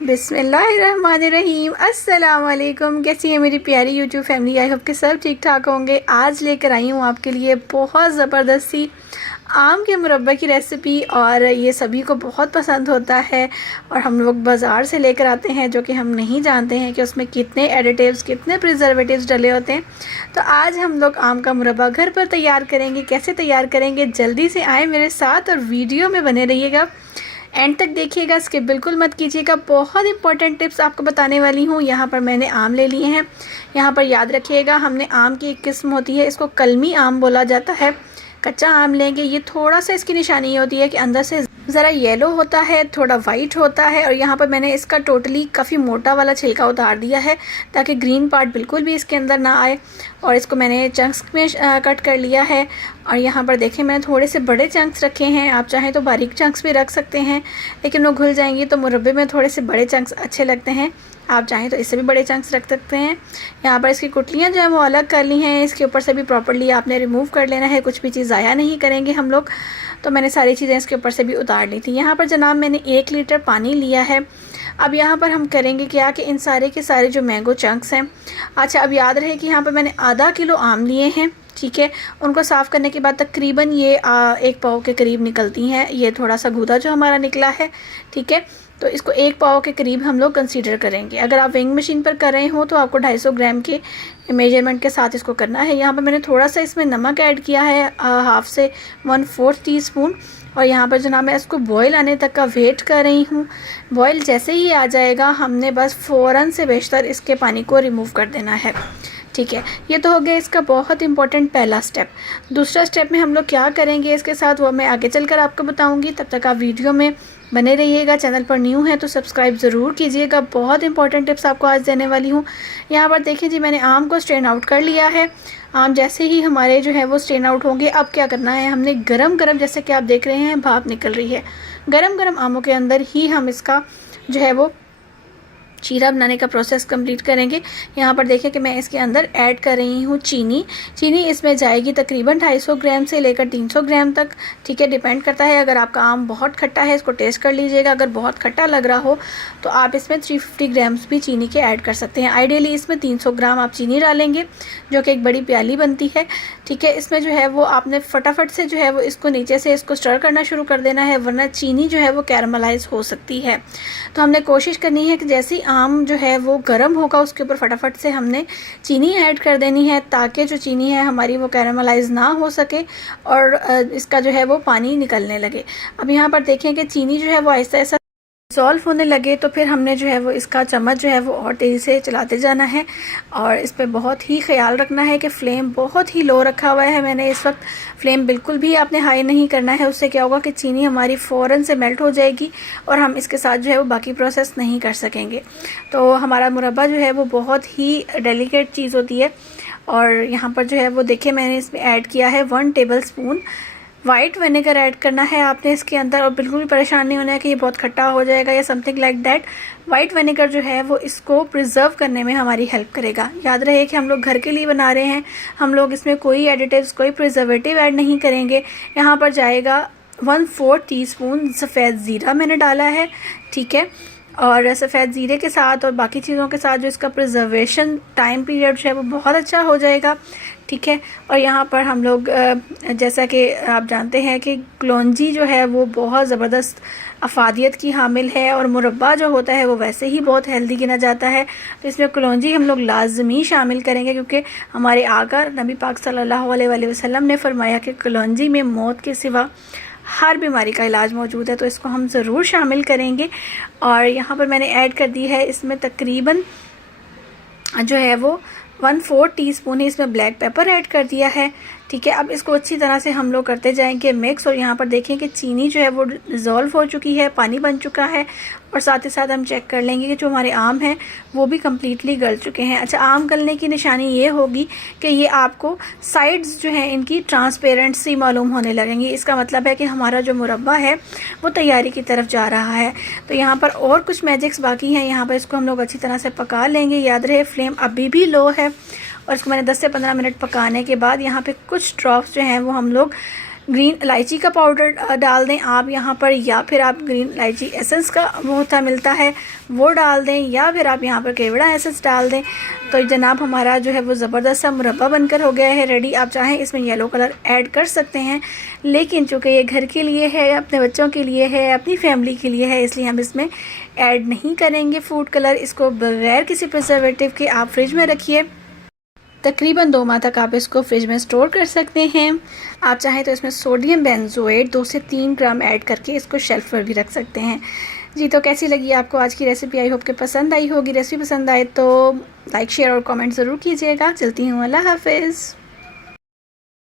बिस्मिल्लाहिर्रहमानिर्रहीम। अस्सलाम वालेकुम। कैसी है मेरी प्यारी यूट्यूब फैमिली? आई होप कि सब ठीक ठाक होंगे। आज लेकर आई हूँ आपके लिए बहुत ज़बरदस्त सी आम के मुरब्बा की रेसिपी, और ये सभी को बहुत पसंद होता है। और हम लोग बाज़ार से लेकर आते हैं जो कि हम नहीं जानते हैं कि उसमें कितने एडिटिव्स, कितने प्रिजर्वेटिव्स डले होते हैं। तो आज हम लोग आम का मुरब्बा घर पर तैयार करेंगे। कैसे तैयार करेंगे, जल्दी से आए मेरे साथ और वीडियो में बने रहिएगा, एंड तक देखिएगा, स्किप बिल्कुल मत कीजिएगा। बहुत इंपॉर्टेंट टिप्स आपको बताने वाली हूँ। यहाँ पर मैंने आम ले लिए हैं। यहाँ पर याद रखिएगा, हमने आम की एक किस्म होती है, इसको कलमी आम बोला जाता है। कच्चा आम लेंगे, ये थोड़ा सा इसकी निशानी ये होती है कि अंदर से ज़रा येलो होता है, थोड़ा वाइट होता है। और यहाँ पर मैंने इसका टोटली काफ़ी मोटा वाला छिलका उतार दिया है ताकि ग्रीन पार्ट बिल्कुल भी इसके अंदर ना आए। और इसको मैंने चंक्स में कट कर लिया है। और यहाँ पर देखें, मैंने थोड़े से बड़े चंक्स रखे हैं। आप चाहें तो बारीक चंक्स भी रख सकते हैं, लेकिन वो घुल जाएंगी, तो मुरब्बे में थोड़े से बड़े चंक्स अच्छे लगते हैं। आप चाहें तो इससे भी बड़े चंक्स रख सकते हैं। यहाँ पर इसकी गुठलियाँ जो है वो अलग कर ली हैं। इसके ऊपर से भी प्रॉपर्ली आपने रिमूव कर लेना है, कुछ भी चीज़ ज़ाया नहीं करेंगे हम लोग। तो मैंने सारी चीज़ें इसके ऊपर से भी उतार ली थी। यहाँ पर जनाब मैंने 1 लीटर पानी लिया है। अब यहाँ पर हम करेंगे क्या कि इन सारे के सारे जो मैंगो चंक्स हैं, अच्छा अब याद रहे कि यहाँ पर मैंने आधा किलो आम लिए हैं, ठीक है। उनको साफ़ करने के बाद तकरीबन ये 1 पाव के करीब निकलती हैं। ये थोड़ा सा गूदा जो हमारा निकला है, ठीक है। तो इसको 1 पाव के करीब हम लोग कंसीडर करेंगे। अगर आप वेइंग मशीन पर कर रहे हो तो आपको 250 ग्राम के मेजरमेंट के साथ इसको करना है। यहाँ पर मैंने थोड़ा सा इसमें नमक ऐड किया है, हाफ से 1/4 टीस्पून। और यहाँ पर जनाब मैं इसको बॉयल आने तक का वेट कर रही हूँ। बॉयल जैसे ही आ जाएगा, हमने बस फ़ौरन से बेशतर इसके पानी को रिमूव कर देना है, ठीक है। ये तो हो गया इसका बहुत इंपॉर्टेंट पहला स्टेप। दूसरा स्टेप में हम लोग क्या करेंगे इसके साथ, वो मैं आगे चलकर आपको बताऊंगी। तब तक आप वीडियो में बने रहिएगा। चैनल पर न्यू है तो सब्सक्राइब ज़रूर कीजिएगा। बहुत इंपॉर्टेंट टिप्स आपको आज देने वाली हूँ। यहाँ पर देखिए जी, मैंने आम को स्ट्रेन आउट कर लिया है। आम जैसे ही हमारे जो है वो स्ट्रेन आउट होंगे, अब क्या करना है, हमने गरम गरम, जैसे कि आप देख रहे हैं भाप निकल रही है, गरम गरम आमों के अंदर ही हम इसका जो है वो शीरा बनाने का प्रोसेस कंप्लीट करेंगे। यहाँ पर देखिए कि मैं इसके अंदर ऐड कर रही हूँ चीनी। चीनी इसमें जाएगी तकरीबन 250 ग्राम से लेकर 300 ग्राम तक, ठीक है। डिपेंड करता है, अगर आपका आम बहुत खट्टा है इसको टेस्ट कर लीजिएगा। अगर बहुत खट्टा लग रहा हो तो आप इसमें 350 ग्राम्स भी चीनी के ऐड कर सकते हैं। आइडियली इसमें 300 ग्राम आप चीनी डालेंगे, जो कि एक बड़ी प्याली बनती है, ठीक है। इसमें जो है वो आपने फटाफट से जो है वो इसको नीचे से इसको स्टर करना शुरू कर देना है, वरना चीनी जो है वो कैरमलाइज हो सकती है। तो हमने कोशिश करनी है कि जैसे आम जो है वो गर्म होगा, उसके ऊपर फटाफट से हमने चीनी ऐड कर देनी है, ताकि जो चीनी है हमारी वो कैरमलाइज ना हो सके और इसका जो है वो पानी निकलने लगे। अब यहाँ पर देखें कि चीनी जो है वो आहिस्ता आहिस्ता सॉल्व होने लगे, तो फिर हमने जो है वो इसका चम्मच जो है वो और तेज़ी से चलाते जाना है। और इस पर बहुत ही ख्याल रखना है कि फ़्लेम बहुत ही लो रखा हुआ है मैंने इस वक्त। फ्लेम बिल्कुल भी आपने हाई नहीं करना है, उससे क्या होगा कि चीनी हमारी फ़ौरन से मेल्ट हो जाएगी और हम इसके साथ जो है वो बाकी प्रोसेस नहीं कर सकेंगे। तो हमारा मुरब्बा जो है वो बहुत ही डेलिकेट चीज़ होती है। और यहाँ पर जो है वो देखिए, मैंने इसमें ऐड किया है 1 table spoon white vinegar add करना है आपने इसके अंदर। और बिल्कुल भी परेशान नहीं होना है कि ये बहुत खट्टा हो जाएगा या something like that. White vinegar जो है वो इसको प्रिजर्व करने में हमारी हेल्प करेगा। याद रहे कि हम लोग घर के लिए बना रहे हैं, हम लोग इसमें कोई एडिटिव्स, कोई प्रिजर्वेटिव ऐड नहीं करेंगे। यहाँ पर जाएगा 1/4 टीस्पून सफ़ेद ज़ीरा मैंने डाला है, ठीक है। और सफ़ेद ज़ीरे के साथ और बाकी चीज़ों के साथ जो इसका प्रिजर्वेशन टाइम पीरियड जो है वो बहुत अच्छा हो जाएगा, ठीक है। और यहाँ पर हम लोग जैसा कि आप जानते हैं कि कलौंजी जो है वो बहुत ज़बरदस्त अफादियत की हामिल है, और मुरब्बा जो होता है वो वैसे ही बहुत हेल्दी गिना जाता है। तो इसमें कलौंजी हम लोग लाजमी शामिल करेंगे, क्योंकि हमारे आका नबी पाक सल्लल्लाहु अलैहि वसल्लम ने फरमाया कि कलौंजी में मौत के सिवा हर बीमारी का इलाज मौजूद है। तो इसको हम ज़रूर शामिल करेंगे। और यहाँ पर मैंने ऐड कर दी है इसमें तकरीबन जो है वो 1/4 टीस्पून ही इसमें ब्लैक पेपर ऐड कर दिया है, ठीक है। अब इसको अच्छी तरह से हम लोग करते जाएंगे मिक्स। और यहाँ पर देखें कि चीनी जो है वो डिज़ोल्व हो चुकी है, पानी बन चुका है। और साथ ही साथ हम चेक कर लेंगे कि जो हमारे आम हैं वो भी कम्प्लीटली गल चुके हैं। अच्छा, आम गलने की निशानी ये होगी कि ये आपको साइड्स जो हैं इनकी ट्रांसपेरेंट सी मालूम होने लगेंगी। इसका मतलब है कि हमारा जो मुरब्बा है वो तैयारी की तरफ जा रहा है। तो यहाँ पर और कुछ मैजिक्स बाकी हैं। यहाँ पर इसको हम लोग अच्छी तरह से पका लेंगे। याद रहे फ्लेम अभी भी लो है। और इसको मैंने 10 से 15 मिनट पकाने के बाद यहाँ पे कुछ ड्रॉप्स जो हैं वो हम लोग ग्रीन इलायची का पाउडर डाल दें आप यहाँ पर, या फिर आप ग्रीन इलायची एसेंस का वो होता मिलता है वो डाल दें, या फिर आप यहाँ पर केवड़ा एसेंस डाल दें। तो जनाब हमारा जो है वो ज़बरदस्त सा मुरब्बा बनकर हो गया है रेडी। आप चाहें इसमें येलो कलर ऐड कर सकते हैं, लेकिन चूँकि ये घर के लिए है, अपने बच्चों के लिए है, अपनी फैमिली के लिए है, इसलिए हम इसमें ऐड नहीं करेंगे फूड कलर। इसको बगैर किसी प्रिजर्वेटिव के आप फ्रिज में रखिए, तकरीबन 2 माह तक आप इसको फ्रिज में स्टोर कर सकते हैं। आप चाहें तो इसमें सोडियम बेंजोएट 2 से 3 ग्राम ऐड करके इसको शेल्फ पर भी रख सकते हैं। जी, तो कैसी लगी आपको आज की रेसिपी? आई होप कि पसंद आई होगी। रेसिपी पसंद आए तो लाइक शेयर और कमेंट ज़रूर कीजिएगा। चलती हूँ, अल्लाह हाफिज़।